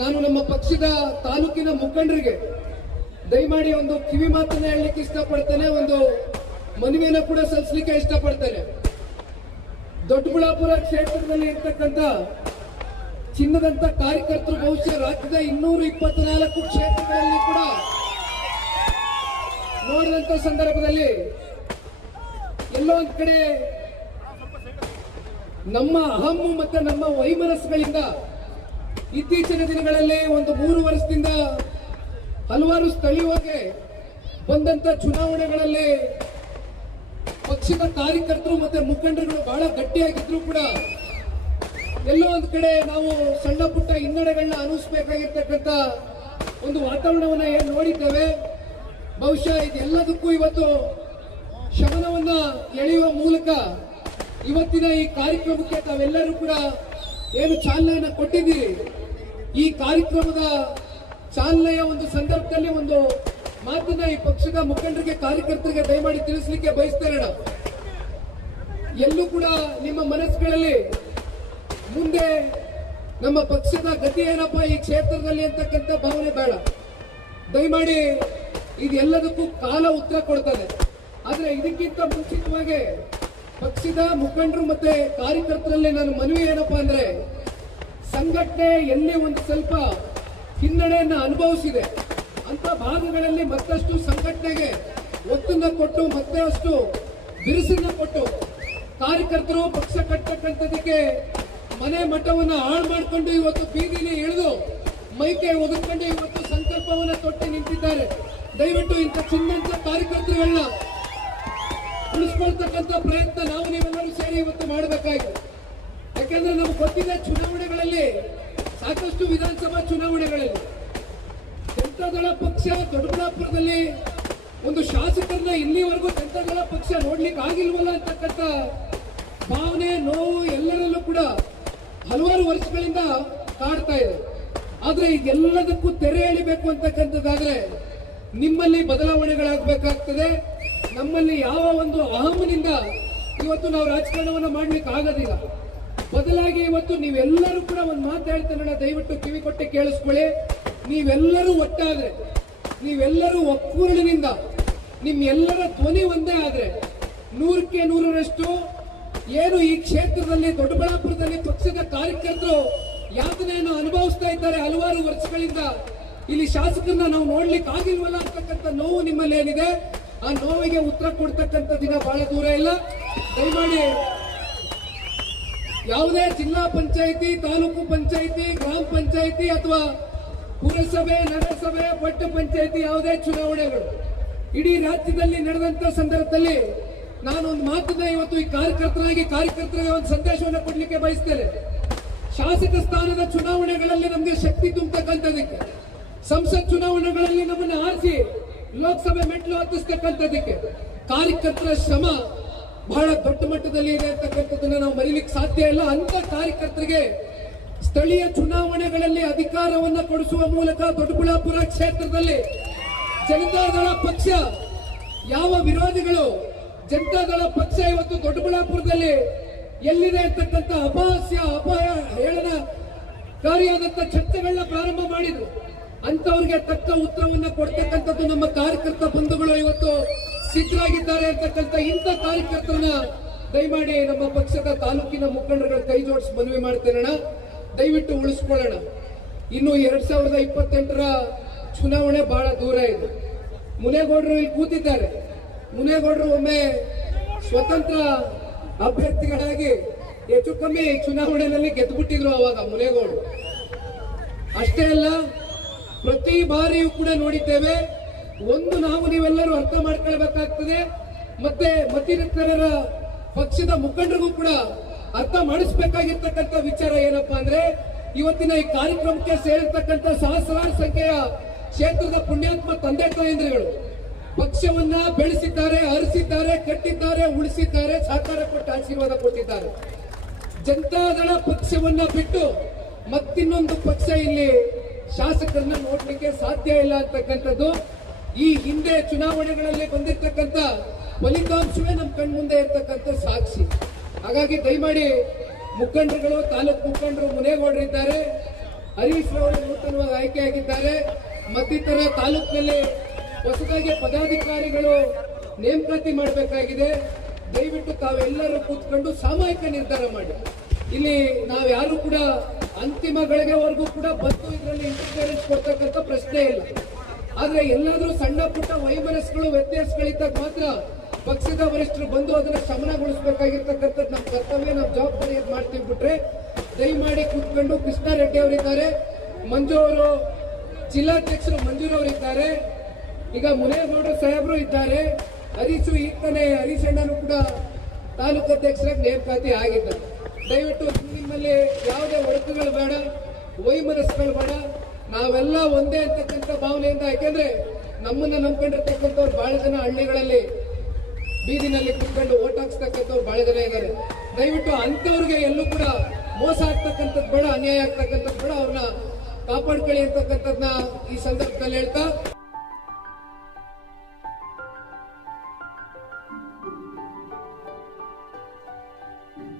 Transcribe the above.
ನಾನು ನಮ್ಮ ಪಕ್ಷದ ತಾಲೂಕಿನ ಮುಖಂಡರಿಗೆ ದಯಮಾಡಿ ಒಂದು ಕಿವಿ ಮಾತನ್ನ ಹೇಳಲಿಕ್ಕೆ ಇಷ್ಟಪಡ್ತೇನೆ, ಒಂದು ಮನವಿಯನ್ನು ಕೂಡ ಸಲ್ಲಿಸಲಿಕ್ಕೆ ಇಷ್ಟಪಡ್ತೇನೆ. ದೊಡ್ಡಬಳ್ಳಾಪುರ ಕ್ಷೇತ್ರದಲ್ಲಿ ಇರ್ತಕ್ಕಂಥ ಚಿನ್ನದಂತ ಕಾರ್ಯಕರ್ತರು ಬಹುಶಃ ರಾಜ್ಯದ 224 ಕ್ಷೇತ್ರಗಳಲ್ಲಿ ಕೂಡ ನೋಡಿದಂತ ಸಂದರ್ಭದಲ್ಲಿ ಎಲ್ಲೋ ಒಂದ್ ಕಡೆ ನಮ್ಮ ಅಹಮ್ಮು ಮತ್ತೆ ನಮ್ಮ ವೈಮನಸ್ಸುಗಳಿಂದ ಇತ್ತೀಚಿನ ದಿನಗಳಲ್ಲಿ ಒಂದು 3 ವರ್ಷದಿಂದ ಹಲವಾರು ಸ್ಥಳೀಯವಾಗಿ ಬಂದಂತ ಚುನಾವಣೆಗಳಲ್ಲಿ ಪಕ್ಷದ ಕಾರ್ಯಕರ್ತರು ಮತ್ತೆ ಮುಖಂಡರುಗಳು ಬಹಳ ಗಟ್ಟಿಯಾಗಿದ್ರು ಕೂಡ ಎಲ್ಲೋ ಒಂದ್ ಕಡೆ ನಾವು ಸಣ್ಣ ಪುಟ್ಟ ಹಿನ್ನಡೆಗಳನ್ನ ಅನುಭವಿಸಬೇಕಾಗಿರ್ತಕ್ಕಂಥ ಒಂದು ವಾತಾವರಣವನ್ನ ಏನ್ ನೋಡಿದ್ದೇವೆ. ಬಹುಶಃ ಇದೆಲ್ಲದಕ್ಕೂ ಇವತ್ತು ಶಮನವನ್ನ ಎಳೆಯುವ ಮೂಲಕ ಇವತ್ತಿನ ಈ ಕಾರ್ಯಕ್ರಮಕ್ಕೆ ತಾವೆಲ್ಲರೂ ಕೂಡ ಏನು ಚಾಲನೆಯನ್ನ ಕೊಟ್ಟಿದ್ದೀರಿ, ಈ ಕಾರ್ಯಕ್ರಮದ ಚಾಲನೆಯ ಒಂದು ಸಂದರ್ಭದಲ್ಲಿ ಒಂದು ಮಾತನ್ನ ಈ ಪಕ್ಷದ ಮುಖಂಡರಿಗೆ ಕಾರ್ಯಕರ್ತರಿಗೆ ದಯಮಾಡಿ ತಿಳಿಸಲಿಕ್ಕೆ ಬಯಸ್ತೇನೆ. ಎಲ್ಲೂ ಕೂಡ ನಿಮ್ಮ ಮನಸ್ಸುಗಳಲ್ಲಿ ಮುಂದೆ ನಮ್ಮ ಪಕ್ಷದ ಗತಿ ಏನಪ್ಪ ಈ ಕ್ಷೇತ್ರದಲ್ಲಿ ಅಂತಕ್ಕಂಥ ಭಾವನೆ ಬೇಡ. ದಯಮಾಡಿ ಇದೆಲ್ಲದಕ್ಕೂ ಕಾಲ ಉತ್ತರ ಕೊಡ್ತದೆ. ಆದ್ರೆ ಇದಕ್ಕಿಂತ ಮುಂಚಿತವಾಗಿ ಪಕ್ಷದ ಮುಖಂಡರು ಮತ್ತೆ ಕಾರ್ಯಕರ್ತರಲ್ಲಿ ನಾನು ಮನವಿ ಏನಪ್ಪಾ ಅಂದ್ರೆ, ಸಂಘಟನೆ ಎಲ್ಲಿ ಒಂದು ಸ್ವಲ್ಪ ಹಿನ್ನಡೆಯನ್ನ ಅನುಭವಿಸಿದೆ ಅಂತ ಭಾಗಗಳಲ್ಲಿ ಮತ್ತಷ್ಟು ಸಂಘಟನೆಗೆ ಒತ್ತನ್ನ ಕೊಟ್ಟು ಮತ್ತೆ ಅಷ್ಟು ಬಿರುಸನ್ನ ಕೊಟ್ಟು ಕಾರ್ಯಕರ್ತರು ಪಕ್ಷ ಕಟ್ಟತಕ್ಕಂಥದಕ್ಕೆ ಮನೆ ಮಠವನ್ನ ಹಾಳು ಮಾಡಿಕೊಂಡು ಇವತ್ತು ಬೀದಿಲಿ ಇಳಿದು ಮೈಕೆ ಒದಗಿಕೊಂಡು ಇವತ್ತು ಸಂಕಲ್ಪವನ್ನ ತೊಟ್ಟು ನಿಂತಿದ್ದಾರೆ. ದಯವಿಟ್ಟು ಇಂಥ ಚಿನ್ನಂತ ಕಾರ್ಯಕರ್ತರುಗಳನ್ನ ಉಳಿಸ್ಕೊಳ್ತಕ್ಕಂಥ ಪ್ರಯತ್ನ ನಾವು ನೀವೆಲ್ಲರೂ ಸೇರಿ ಇವತ್ತು ಮಾಡಬೇಕಾಗಿದೆ. ಯಾಕಂದ್ರೆ ನಮ್ಗೆ ಗೊತ್ತಿದೆ, ಚುನಾವಣೆಗಳಲ್ಲಿ ಸಾಕಷ್ಟು ವಿಧಾನಸಭಾ ಚುನಾವಣೆಗಳಲ್ಲಿ ಜನತಾದಳ ಪಕ್ಷ ದೊಡ್ಡಬಳ್ಳಾಪುರದಲ್ಲಿ ಒಂದು ಶಾಸಕರನ್ನ ಇಲ್ಲಿವರೆಗೂ ಜನತಾದಳ ಪಕ್ಷ ನೋಡ್ಲಿಕ್ಕೆ ಆಗಿಲ್ವಲ್ಲ ಅಂತಕ್ಕಂಥ ಭಾವನೆ, ನೋವು ಎಲ್ಲರಲ್ಲೂ ಕೂಡ ಹಲವಾರು ವರ್ಷಗಳಿಂದ ಕಾಡ್ತಾ ಇದೆ. ಆದ್ರೆ ಇದೆಲ್ಲದಕ್ಕೂ ತೆರೆ ಎಳಿಬೇಕು ಅಂತಕ್ಕಂಥದ್ದಾದ್ರೆ ನಿಮ್ಮಲ್ಲಿ ಬದಲಾವಣೆಗಳಾಗಬೇಕಾಗ್ತದೆ. ನಮ್ಮಲ್ಲಿ ಯಾವ ಒಂದು ಅಹಮನಿಂದ ಇವತ್ತು ನಾವು ರಾಜಕಾರಣವನ್ನು ಮಾಡ್ಲಿಕ್ಕೆ ಆಗೋದಿಲ್ಲ. ಬದಲಾಗಿ ಇವತ್ತು ನೀವೆಲ್ಲರೂ ಕೂಡ ಒಂದು ಮಾತು ಹೇಳ್ತಾನೆ, ದಯವಿಟ್ಟು ಕಿವಿ ಕೊಟ್ಟು ಕೇಳಿಸ್ಕೊಳ್ಳಿ. ನೀವೆಲ್ಲರೂ ಒಟ್ಟಾದ್ರೆ, ನೀವೆಲ್ಲರೂ ಒಕ್ಕೂರಲಿನಿಂದ ನಿಮ್ಮೆಲ್ಲರ ಧ್ವನಿ ಒಂದೇ ಆದ್ರೆ 100ಕ್ಕೆ 100ರಷ್ಟು ಏನು ಈ ಕ್ಷೇತ್ರದಲ್ಲಿ ದೊಡ್ಡಬಳ್ಳಾಪುರದಲ್ಲಿ ಪಕ್ಷದ ಕಾರ್ಯಕರ್ತರು ಯಾತನೆಯನ್ನು ಅನುಭವಿಸ್ತಾ ಇದ್ದಾರೆ ಹಲವಾರು ವರ್ಷಗಳಿಂದ, ಇಲ್ಲಿ ಶಾಸಕರನ್ನ ನಾವು ನೋಡ್ಲಿಕ್ಕೆ ಆಗಿಲ್ವಲ್ಲ ಅಂತಕ್ಕಂಥ ನೋವು ನಿಮ್ಮಲ್ಲಿ ಏನಿದೆ, ಆ ನೋವಿಗೆ ಉತ್ತರ ಕೊಡ್ತಕ್ಕಂಥ ದಿನ ಬಹಳ ದೂರ ಇಲ್ಲ. ದಯಮಾಡಿ ಯಾವುದೇ ಜಿಲ್ಲಾ ಪಂಚಾಯಿತಿ, ತಾಲೂಕು ಪಂಚಾಯಿತಿ, ಗ್ರಾಮ ಪಂಚಾಯಿತಿ ಅಥವಾ ಪುರಸಭೆ, ನಗರಸಭೆ, ಪಟ್ಟ ಪಂಚಾಯಿತಿ ಯಾವುದೇ ಚುನಾವಣೆಗಳು ಇಡೀ ರಾಜ್ಯದಲ್ಲಿ ನಡೆದಂತ ಸಂದರ್ಭದಲ್ಲಿ ನಾನು ಒಂದು ಮಾತನ್ನ ಇವತ್ತು ಈ ಕಾರ್ಯಕರ್ತರಿಗೆ ಒಂದು ಸಂದೇಶವನ್ನು ಕೊಡ್ಲಿಕ್ಕೆ ಬಯಸ್ತೇನೆ. ಶಾಸಕ ಸ್ಥಾನದ ಚುನಾವಣೆಗಳಲ್ಲಿ ನಮಗೆ ಶಕ್ತಿ ತುಂಬತಕ್ಕಂಥದಕ್ಕೆ, ಸಂಸತ್ ಚುನಾವಣೆಗಳಲ್ಲಿ ನಮ್ಮನ್ನು ಆರಿಸಿ ಲೋಕಸಭೆ ಮೆಟ್ಲು ಹತ್ತಿಸ್ತಕ್ಕಂಥದಕ್ಕೆ ಕಾರ್ಯಕರ್ತರ ಶ್ರಮ ಬಹಳ ದೊಡ್ಡ ಮಟ್ಟದಲ್ಲಿ ಇದೆ ಅಂತಕ್ಕಂಥದ್ದನ್ನ ನಾವು ಮರೀಲಿಕ್ಕೆ ಸಾಧ್ಯ ಇಲ್ಲ. ಅಂತ ಕಾರ್ಯಕರ್ತರಿಗೆ ಸ್ಥಳೀಯ ಚುನಾವಣೆಗಳಲ್ಲಿ ಅಧಿಕಾರವನ್ನ ಕೊಡಿಸುವ ಮೂಲಕ ದೊಡ್ಡಬಳ್ಳಾಪುರ ಕ್ಷೇತ್ರದಲ್ಲಿ ಜನತಾದಳ ಪಕ್ಷ ಯಾವ ವಿರೋಧಿಗಳು ಜನತಾದಳ ಪಕ್ಷ ಇವತ್ತು ದೊಡ್ಡಬಳ್ಳಾಪುರದಲ್ಲಿ ಎಲ್ಲಿದೆ ಅಂತಕ್ಕಂಥ ಅಪಾಯ ಹೇಳನಕಾರಿಯಾದಂತ ಚರ್ಚೆಗಳನ್ನ ಪ್ರಾರಂಭ ಮಾಡಿದ್ರು. ಅಂತವ್ರಿಗೆ ತಕ್ಕ ಉತ್ತರವನ್ನ ಕೊಡ್ತಕ್ಕಂಥದ್ದು ನಮ್ಮ ಕಾರ್ಯಕರ್ತ ಬಂಧುಗಳು ಇವತ್ತು ಸಿದ್ಧರಾಗಿದ್ದಾರೆ ಅಂತಕ್ಕಂಥ ಇಂಥ ಕಾರ್ಯಕರ್ತರನ್ನ ದಯಮಾಡಿ ನಮ್ಮ ಪಕ್ಷದ ತಾಲೂಕಿನ ಮುಖಂಡರುಗಳ ಕೈ ಜೋಡಿಸಿ ಮನವಿ ಮಾಡ್ತೇನಣ್ಣ, ದಯವಿಟ್ಟು ಉಳಿಸ್ಕೊಳ್ಳೋಣ. ಇನ್ನು 2028ರ ಚುನಾವಣೆ ಬಹಳ ದೂರ ಇದೆ. ಮುನೇಗೌಡರು ಇಲ್ಲಿ ಕೂತಿದ್ದಾರೆ. ಮುನೇಗೌಡರು ಒಮ್ಮೆ ಸ್ವತಂತ್ರ ಅಭ್ಯರ್ಥಿಗಳಾಗಿ ಹೆಚ್ಚು ಕಮ್ಮಿ ಚುನಾವಣೆಯಲ್ಲಿ ಗೆದ್ದುಬಿಟ್ಟಿದ್ರು ಅವಾಗ ಮುನೇಗೌಡರು. ಅಷ್ಟೇ ಅಲ್ಲ, ಪ್ರತಿ ಬಾರಿಯೂ ಕೂಡ ನೋಡಿದ್ದೇವೆ. ಒಂದು ನಾವು ನೀವೆಲ್ಲರೂ ಅರ್ಥ ಮಾಡ್ಕೊಳ್ಬೇಕಾಗ್ತದೆ, ಮತ್ತೆ ಮತ್ತಿತರ ಪಕ್ಷದ ಮುಖಂಡರಿಗೂ ಕೂಡ ಅರ್ಥ ಮಾಡಿಸಬೇಕಾಗಿರ್ತಕ್ಕಂಥ ವಿಚಾರ ಏನಪ್ಪಾ ಅಂದ್ರೆ, ಇವತ್ತಿನ ಈ ಕಾರ್ಯಕ್ರಮಕ್ಕೆ ಸೇರಿರ್ತಕ್ಕಂಥ ಸಹಸ್ರಾರು ಸಂಖ್ಯೆಯ ಕ್ಷೇತ್ರದ ಪುಣ್ಯಾತ್ಮ ತಂದೆ ತಾಯಂದ್ರಿಗಳು ಪಕ್ಷವನ್ನ ಬೆಳೆಸಿದ್ದಾರೆ, ಹರಿಸಿದ್ದಾರೆ, ಕಟ್ಟಿದ್ದಾರೆ, ಉಳಿಸಿದ್ದಾರೆ, ಸಹಕಾರ ಕೊಟ್ಟು ಆಶೀರ್ವಾದ ಕೊಟ್ಟಿದ್ದಾರೆ. ಜನತಾದಳ ಪಕ್ಷವನ್ನ ಬಿಟ್ಟು ಮತ್ತಿನ್ನೊಂದು ಪಕ್ಷ ಇಲ್ಲಿ ಶಾಸಕರನ್ನ ನೋಡ್ಲಿಕ್ಕೆ ಸಾಧ್ಯ ಇಲ್ಲ ಅಂತಕ್ಕಂಥದ್ದು ಈ ಹಿಂದೆ ಚುನಾವಣೆಗಳಲ್ಲಿ ಬಂದಿರತಕ್ಕಂಥ ಫಲಿತಾಂಶವೇ ನಮ್ಮ ಕಣ್ಮುಂದೆ ಇರ್ತಕ್ಕಂಥ ಸಾಕ್ಷಿ. ಹಾಗಾಗಿ ದಯಮಾಡಿ ಮುಖಂಡರುಗಳು, ತಾಲೂಕು ಮುಖಂಡರು ಮುನೇಗೌಡರಿದ್ದಾರೆ, ಹರೀಶ್ ಅವರು ನೂತನವಾಗಿ ಆಯ್ಕೆಯಾಗಿದ್ದಾರೆ. ಮತ್ತಿತರ ತಾಲೂಕಿನಲ್ಲಿ ಹೊಸದಾಗಿ ಪದಾಧಿಕಾರಿಗಳು ನೇಮಕಾತಿ ಮಾಡಬೇಕಾಗಿದೆ. ದಯವಿಟ್ಟು ತಾವೆಲ್ಲರೂ ಕೂತ್ಕೊಂಡು ಸಾಮೂಹಿಕ ನಿರ್ಧಾರ ಮಾಡಿ. ಇಲ್ಲಿ ನಾವು ಯಾರು ಕೂಡ ಅಂತಿಮ ಗಳಿಗೆವರೆಗೂ ಕೂಡ ಬಂದು ಇದರಲ್ಲಿ ಇಂಟರ್ಫಿಯರೆನ್ಸ್ ಕೊಡ್ತಕ್ಕಂಥ ಪ್ರಶ್ನೆ ಇಲ್ಲ. ಆದ್ರೆ ಎಲ್ಲಾದ್ರೂ ಸಣ್ಣ ಪುಟ್ಟ ವೈಮನಸ್ಗಳು ವ್ಯತ್ಯಾಸಗಳಿದ್ದಾಗ ಮಾತ್ರ ಪಕ್ಷದ ವರಿಷ್ಠರು ಬಂದು ಅದನ್ನ ಶಮನಗೊಳಿಸಬೇಕಾಗಿರ್ತಕ್ಕಂಥದ್ದು ನಮ್ಮ ಕರ್ತವ್ಯ, ನಮ್ಮ ಜವಾಬ್ದಾರಿ ಮಾಡ್ತೀವಿ. ಬಿಟ್ರೆ ದಯಮಾಡಿ ಕೂತ್ಕೊಂಡು ಕೃಷ್ಣಾರೆಡ್ಡಿ ಅವರಿದ್ದಾರೆ, ಮಂಜು ಅವರು ಜಿಲ್ಲಾಧ್ಯಕ್ಷರು ಮಂಜೂರವರಿದ್ದಾರೆ, ಈಗ ಮುನೇಗೌಡರು ಸಾಹೇಬರು ಇದ್ದಾರೆ, ಹರೀಶು ಈಗ್ತಾನೆ ಹರೀಶ್ ಅಣ್ಣನು ಕೂಡ ತಾಲೂಕು ಅಧ್ಯಕ್ಷರಾಗಿ ನೇಮಕಾತಿ ಆಗಿದ್ದಾರೆ. ದಯವಿಟ್ಟು ನಿಮ್ಮಲ್ಲಿ ಯಾವುದೇ ಒಡಕುಗಳು ಬೇಡ, ವೈಮನಸ್ಸುಗಳು ಬೇಡ, ನಾವೆಲ್ಲ ಒಂದೇ ಅಂತಕ್ಕಂಥ ಭಾವನೆಯಿಂದ. ಯಾಕೆಂದ್ರೆ ನಮ್ಮನ್ನ ನಂಬ್ಕೊಂಡಿರ್ತಕ್ಕಂಥವ್ರು ಬಹಳ ಜನ ಹಳ್ಳಿಗಳಲ್ಲಿ ಬೀದಿನಲ್ಲಿ ಕುತ್ಕೊಂಡು ಓಟ್ ಹಾಕ್ಸ್ತಕ್ಕಂಥವ್ರು ಬಹಳ ಜನ ಇದ್ದಾರೆ. ದಯವಿಟ್ಟು ಅಂತವ್ರಿಗೆ ಎಲ್ಲೂ ಕೂಡ ಮೋಸ ಆಗ್ತಕ್ಕಂಥದ್ದು ಬೇಡ, ಅನ್ಯಾಯ ಆಗ್ತಕ್ಕಂಥದ್ದು ಬೇಡ, ಅವ್ರನ್ನ ಕಾಪಾಡ್ಕೊಳ್ಳಿ ಅಂತಕ್ಕಂಥದ್ನ ಈ ಸಂದರ್ಭದಲ್ಲಿ ಹೇಳ್ತಾ